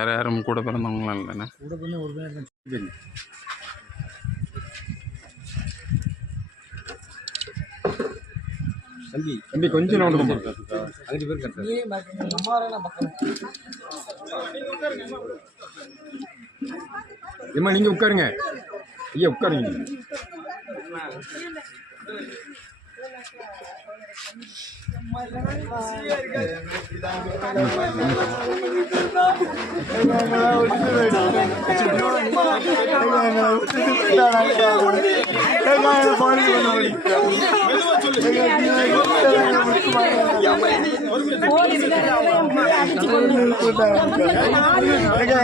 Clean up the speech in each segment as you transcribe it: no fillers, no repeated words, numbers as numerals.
வேறு யாரும் கூட பிறந்தவங்களாம் இல்லைண்ணே? கூட பிறந்த ஒரு பேர் தான். தம்பி தம்பி கொஞ்சம் நோண்டு 5 பேர் கரெக்டாக. ஏம்மா நீங்கள் உட்காருங்க. ஐயா உட்காருங்க.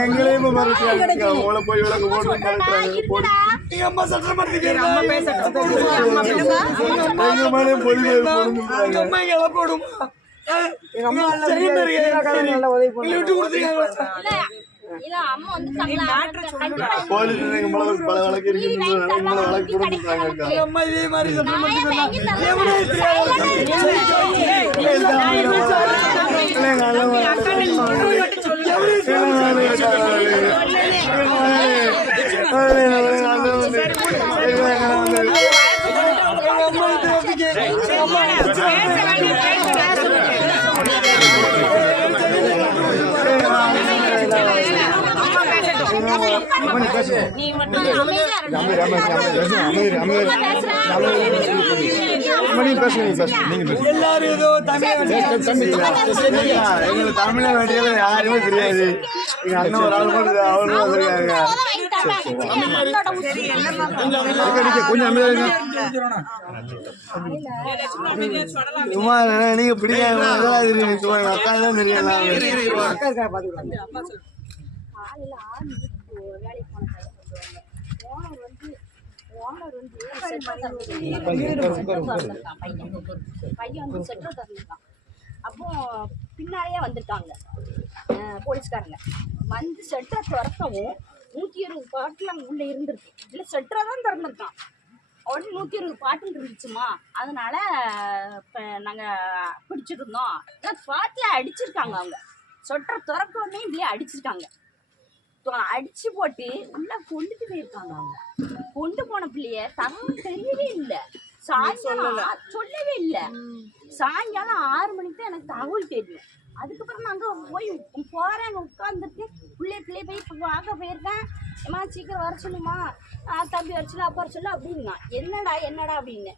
எங்களையும் போய் விளக்கு போட்டு அம்மா சட்டம் போடும். பல வழக்கு தமிழ வேண்டியது யாருமே தெரியாது. எங்க அண்ணன் ஒரு ஆள் போட்டு அவரும் வந்திருக்காங்க. கொஞ்சம் நீங்க பிடிக்காத அக்கா தான் தெரியாது. அப்போ பின்னாலேயே வந்திருக்காங்க போலீஸ்காரங்க. வந்து செட்டரை திறக்கவும் 120 பாட்டில் அங்கே உள்ளே இருந்துருக்கு. இல்லை செட்டரை தான் திறந்துருக்கான். உடனே 120 பாட்டில் இருந்துச்சுமா, அதனால இப்போ நாங்கள் பிடிச்சிருந்தோம். ஆனால் பாட்டில் அடிச்சிருக்காங்க. அவங்க சொட்டரை திறக்கவுடனே இப்படியே அடிச்சிருக்காங்க. அடிச்சு போட்டு உள்ள கொண்டுட்டு போயிருக்காங்க. அவங்க கொண்டு போன பிள்ளைய தகவல் தெரியவே இல்லை. சாயங்காலம் சொல்லவே இல்லை. சாயங்காலம் 6 மணிக்கு தான் எனக்கு தகவல் தெரியும். அதுக்கப்புறம் நாங்கள் போய் போகிறேன், அங்கே உட்காந்துருக்கேன். பிள்ளைய போய் பார்க்க போயிருக்கேன். ஏமா சீக்கிரம் வர சொல்லுமா, தம்பி வர சொல்லு, அப்பா வர சொல்லு அப்படின்னா. என்னடா அப்படின்னு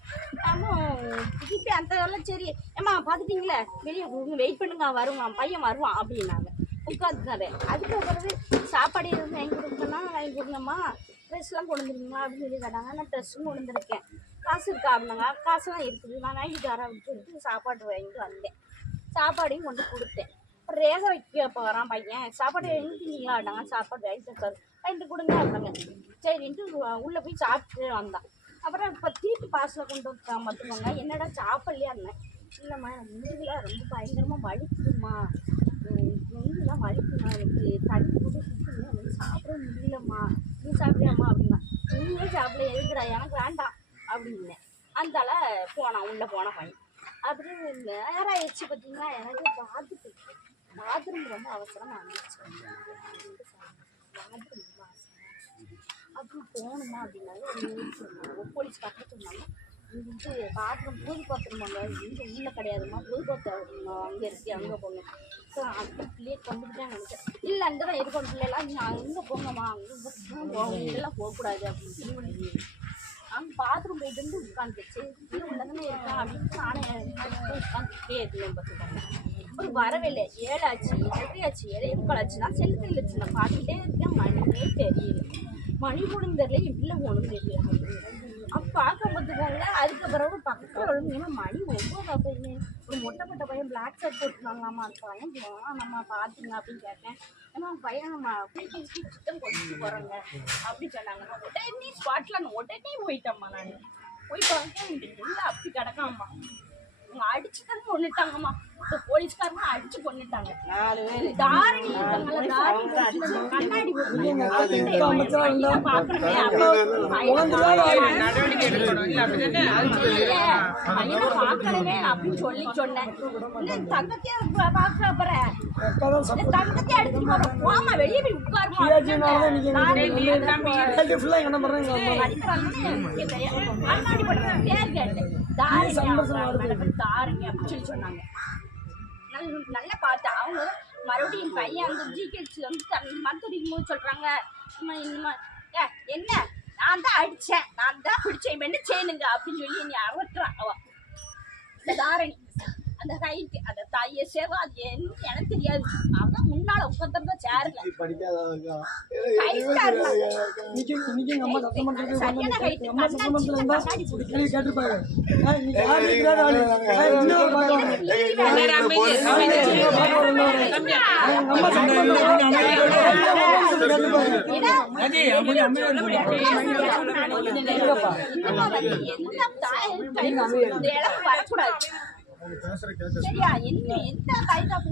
திருப்பி அந்த எல்லாம் சரி ஏமா பார்த்துட்டீங்களே, வெளியே வெயிட் பண்ணுங்க, வருவான் பையன் வருவான் அப்படின்னாங்க. உட்காந்துருந்தாரு. அதுக்கப்புறம் சாப்பாடு வாங்கி கொடுக்கணும்னா வாங்கி கொடுங்கம்மா, ட்ரெஸ்லாம் கொண்டு வந்துருக்கீங்களா அப்படின்னு சொல்லி கேட்டாங்க. நான் ட்ரெஸ்ஸும் கொண்டு வந்துருக்கேன், காசு இருக்கா அப்படின்னாங்க. காசுலாம் இருக்குது, நான் வாங்கிட்டு வரேன் அப்படின்னு சொல்லிட்டு சாப்பாடு வாங்கிட்டு வந்தேன். சாப்பாடையும் கொண்டு கொடுத்தேன். ரேக வைக்க போகிறான் பையன். சாப்பாடு வாங்கிட்டீங்களா அப்படின்னாங்க. சாப்பாடு வாங்கிட்டு கொடுங்க அப்படின்னாங்க. சரின்ட்டு உள்ளே போய் சாப்பிட்டு வந்தான். அப்புறம் இப்போ திருப்பி பாசில் கொண்டு வந்துட்டான். பார்த்துக்கோங்க, என்னடா சாப்பிட்லையா இருந்தேன். இல்லைம்மா முதுகுலாம் ரொம்ப பயங்கரமாக வலிக்குதுமா, முதுகுலாம் வலிக்குமா, எனக்கு தண்ணி போட்டு சுற்றுங்க, எனக்கு சாப்பிட முடியலம்மா, நீ சாப்பிட்றியாம்மா அப்படின்னா. நீயே சாப்பிட எதுக்குறா, எனக்கு வேண்டாம் அப்படின்னேன். அந்தால போனான், உள்ளே போன பையன். அப்புறம் நேரம் ஆயிடுச்சு பார்த்தீங்கன்னா, எனக்கு பாத்ரூம் ரொம்ப அவசரமாக வந்துச்சு. பாத்ரூம் ரொம்ப அவசரம். அப்புறம் போகணுமா அப்படின்னாலும் போலீஸ் பக்கத்து சொன்னாங்க. இங்கே வந்து பாத்ரூம் புது பாத்ரூம் அங்கே இங்கே உள்ளே கிடையாதுமா, புது பாத்ரூம் அங்கே இருக்குது, அங்கே போங்க. ஸோ அந்த பிள்ளையை கொண்டுக்கிட்டேன் நினைச்சேன். இல்லை அங்கே தான் இருக்கும் பிள்ளைலாம், நீங்கள் அங்கே போங்கம்மா, அங்கே போங்க, இதெல்லாம் போகக்கூடாது அப்படின்னு. அங்கே பாத்ரூம் போயிட்டு வந்து உட்காந்துச்சு. இது உள்ளதானே இருக்கான் அப்படின்னு நானே உட்காந்துக்கிட்டே இருந்தேன். பார்த்துக்கோங்க, ஒரு வரவில்லை. 7 ஆச்சு, 8 ஆச்சு, 7:45 ஆச்சு. நான் செல்லுக்கு வச்சு நான் பார்த்துக்கிட்டே இருக்கேன். மணியே தெரியல, மணி போடும் தெரியல, என் பிள்ளை போகணும் தெரியல. அப்போ பார்க்க பார்த்துக்கோங்க. அதுக்கு பிறகு பக்கத்தில் ஏன்னா மணி 9 அப்படின்னு ஒரு மொட்டை பையன் பிளாக் ஷர்ட் போட்டுருந்தாங்களாமா. அந்த பையன் நம்ம பார்த்துங்க அப்படின்னு கேட்டேன். ஏன்னா பையன் நம்ம குளிச்சு சுத்தம் கொண்டு போகிறோங்க அப்படி சொன்னாங்க. உடனே ஸ்பாட்டில் நான் உடனே போயிட்டேம்மா. நான் போய் பார்த்தேன், இல்லை அப்படி கிடக்காம்மா. இவங்க அடிச்சு தான் கொண்டுட்டாங்கம்மா. இந்த போலீஸ்காரங்க அடிச்சு கொண்டுட்டாங்க. தாரணி இருக்காங்கல்ல, தாரணி கண்ணாடி போட்டுருக்காங்க. பாக்குறமே பாக்குறவே அப்படின்னு சொல்லி சொன்னேன். தங்கத்தையே பாக்குற அப்புறம் தங்கத்தையே அடிச்சு போமா வெளியே போய் உட்காருமா கண்ணாடி போட்டு பேர் கேட்டேன். தாரணி அப்படின்னு சொல்லி சொன்னாங்க. நல்லா பார்த்தேன். அவங்க மறுபடியும் பையன் அந்த ஜிஹெச்ல வந்து மருத்துவம் போது சொல்றாங்க, என்ன நான் தான் அடிச்சேன், நான் தான் பிடிச்சேன், என்ன செய்யணுங்க அப்படின்னு சொல்லி நீ அறக்குறான். அவ இந்த தாரணி அந்த கைக்கு அந்த தாயை சேவை அது என்ன எனக்கு தெரியாது. அவன் முன்னால உட்காந்துருந்தா சேர்ல வரக்கூடாது. சரியா? என்ன எந்த கைதாப்பு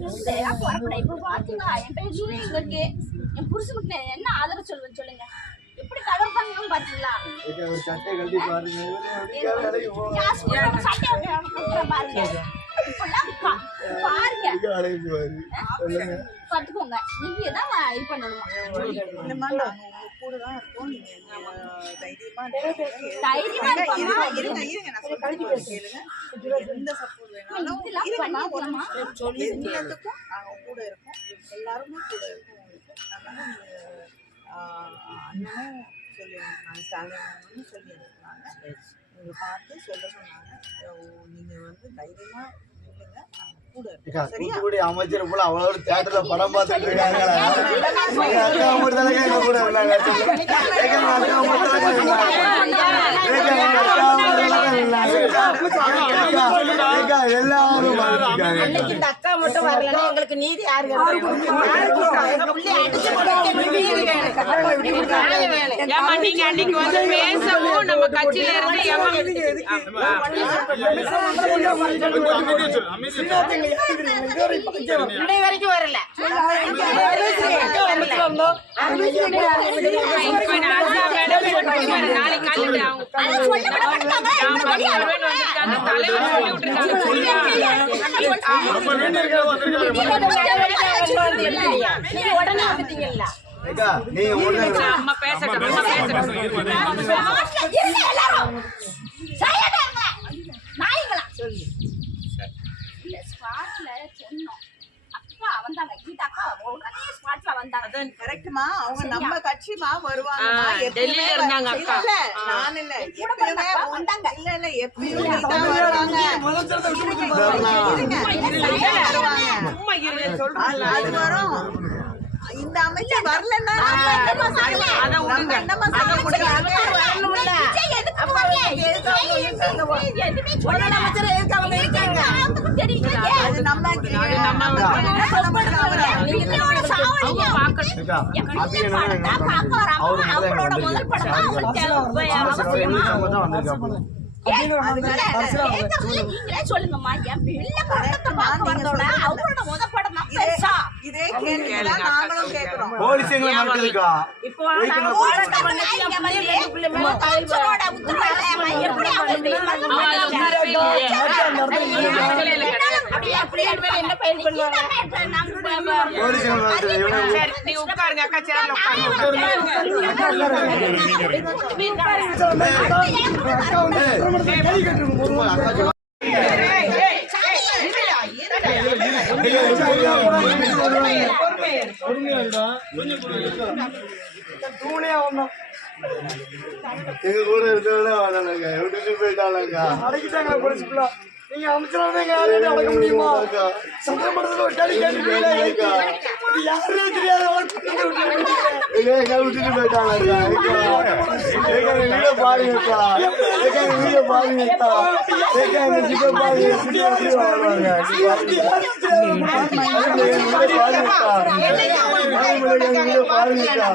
வரக்கூடாது. இப்ப பாத்தீங்களா என் பேர் இருக்கு. என் புருஷனுக்கு என்ன ஆதரவு சொல்லுங்க. எப்படி கலப்பாங்க பாத்தீங்களா? பாத்துக்கோங்க. நீங்க தான் இது பண்ணணும். தூத்துக்குடி அமைச்சர் போல அவ்வளவு தியேட்டர்ல படம் பார்த்துட்டு இருக்காங்க. அக்கா மட்டும் வரலன்னா எங்களுக்கு நீதி யாரு நீங்க அன்னைக்கு வந்து பேசவும் நம்ம கட்சியில இருந்து வரைக்கும் வரல. நாளைக்கு உடனே வந்துட்டீங்களா? அம்மா பேசட்டும். அவங்க நம்ம கட்சிமா வருவாங்க. டெல்லியில இருந்தாங்க அக்கா. நான் இல்ல எப்பயுமே வந்தாங்க. இல்ல இல்ல எப்பயுமே வருவாங்க. அது வரும். இந்த அமைச்சர் வரலன்னா சொல்லுங்கம்மா. என் பிள்ளை அவரோட முதல் படம் இதே கேள்விதான் நாங்களும் கேட்கிறோம். போலீஸ் எங்களை நடக்குதுக்கா. நீ உட்காருங்க அக்கா, சேர்ல உட்காருங்க. எங்க கூட இருக்கிறவங்க விட்டுட்டு போயிட்டாங்க. அடக்கிட்டாங்க போலீஸ்குள்ள. நீங்க அமைச்சராக அடக்க முடியுமா? சட்டமன்றத்தில் ஒரு கேள்வி கேட்டு யாருமே தெரியாது. விட்டுட்டு போயிட்டாங்க. வீட பாருங்கக்கா, வீட பாருங்கக்கா, பாருங்கக்கா.